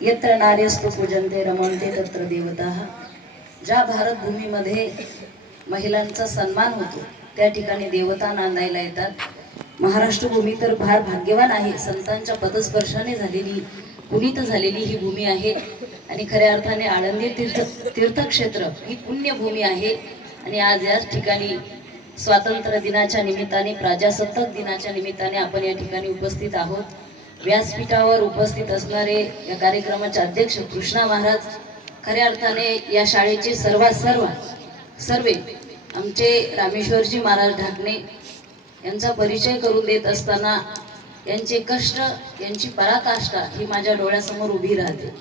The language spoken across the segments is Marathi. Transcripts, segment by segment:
यत्र नार्यस्तु पूजन्ते रमणते तत्र देवता। ज्या भारत भूमीमध्ये महिलांचा सन्मान होतो त्या ठिकाणी देवता नांदायला येतात. महाराष्ट्र भूमी तर फार भाग्यवान आहे. संतांच्या पदस्पर्शाने झालेली पुनीत झालेली ही भूमी आहे. आणि खऱ्या अर्थाने आळंदी तीर्थ तीर्थक्षेत्र ही पुण्यभूमी आहे. आणि आज याच ठिकाणी स्वातंत्र्य दिनाच्या निमित्ताने प्रजासत्ताक दिनाच्या निमित्ताने आपण या ठिकाणी उपस्थित आहोत. व्यासपीठावर उपस्थित असणारे या कार्यक्रमाचे अध्यक्ष कृष्णा महाराज खऱ्या अर्थाने या शाळेचे सर्वात सर्व सर्वे आमचे रामेश्वरजी महाराज ढाकणे यांचा परिचय करून देत असताना यांचे कष्ट यांची पराकाष्ठा ही माझ्या डोळ्यासमोर उभी राहते.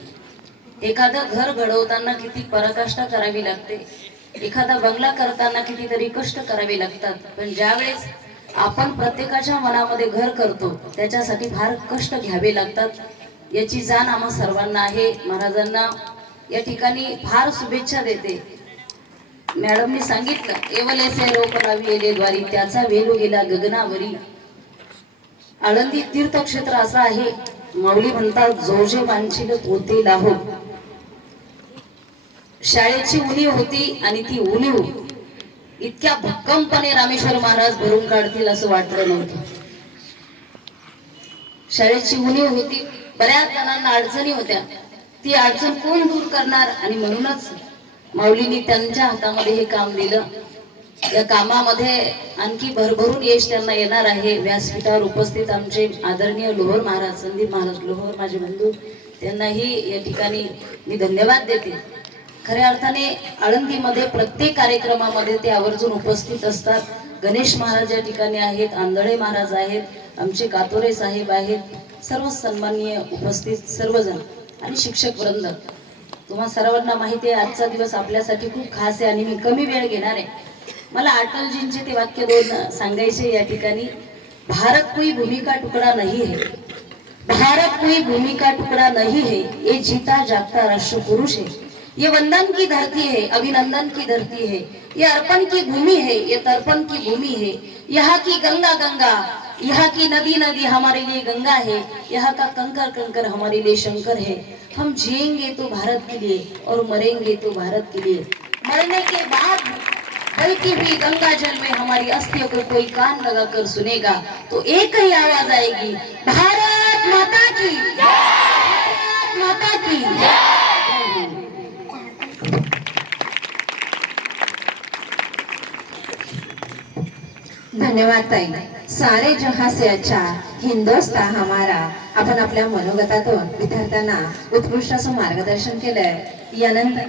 एखादं घर घडवताना किती पराकाष्ठा करावी लागते. एखादा बंगला करताना कितीतरी कष्ट करावे लागतात. पण ज्यावेळेस आपण प्रत्येकाच्या मनामध्ये घर करतो. त्याच्यासाठी फार कष्ट घ्यावे लागतात. याची जाण आम्हा सर्वांना आहे. महाराजांना या ठिकाणी फार शुभेच्छा देते. मॅडमनी सांगितलं एवलेसे रोप लाविले द्वारी त्याचा वेलू गेला गगनावरी. आळंदी तीर्थक्षेत्र असं आहे. माऊली म्हणतात जोजे मानशील पोते लाहो. शाळेची उणीव होती आणि ती उणीव इतक्या भक्कमपणे रामेश्वर महाराज भरून काढतील असं वाटलं नव्हतं. शाळेची उणीव होती. बऱ्याच जणांना अडचणी होत्या. ती अडचण कोण दूर करणार? आणि म्हणूनच माऊलींनी त्यांच्या हातामध्ये हे काम दिलं. या कामामध्ये आणखी भरभरून यश त्यांना येणार आहे. व्यासपीठावर उपस्थित आमचे आदरणीय लोहर महाराज संदीप महाराज लोहर माझे बंधू त्यांनाही या ठिकाणी मी धन्यवाद देते. खऱ्या अर्थाने आळंदीमध्ये प्रत्येक कार्यक्रमामध्ये ते आवर्जून उपस्थित असतात. गणेश महाराज या ठिकाणी आहेत आंधळे महाराज आहेत आमचे कातोरे साहेब आहेत. सर्व सन्माननीय उपस्थित सर्वजण आणि शिक्षक वृंद. तुम्हा सर्वांना माहिती आहे आजचा दिवस आपल्यासाठी खूप खास आहे आणि मी कमी वेळ घेणार आहे. मला अटलजींचे ते वाक्य दोन सांगायचे या ठिकाणी. भारत कोई भूमिका टुकड़ा नहीं है. भारत कोई भूमिका टुकड़ा नहीं है. ये जीता जागता राष्ट्र पुरुष है. ये वंदन की धरती है, अभिनंदन की धरती है। ये अर्पण की भूमि है, ये तर्पण की भूमि है। यहाँ की गंगा गंगा। यहाँ की नदी नदी हमारे लिए गंगा है। यहाँ का कंकर कंकर हमारे लिए शंकर है। हम जिएँगे तो भारत के लिए और मरेंगे तो भारत के लिए। मरने के बाद बल्कि भी गंगा जल में हमारी अस्थियों को कोई कान लगा कर सुनेगा तो एक ही आवाज़ आएगी, भारत धन्यवाद ताई. सारे जहा से अच्छा हिंदोस्ता हमारा. आपण आपल्या मनोगतातून विद्यार्थ्यांना उत्कृष्ट असं मार्गदर्शन केलंय. यानंतर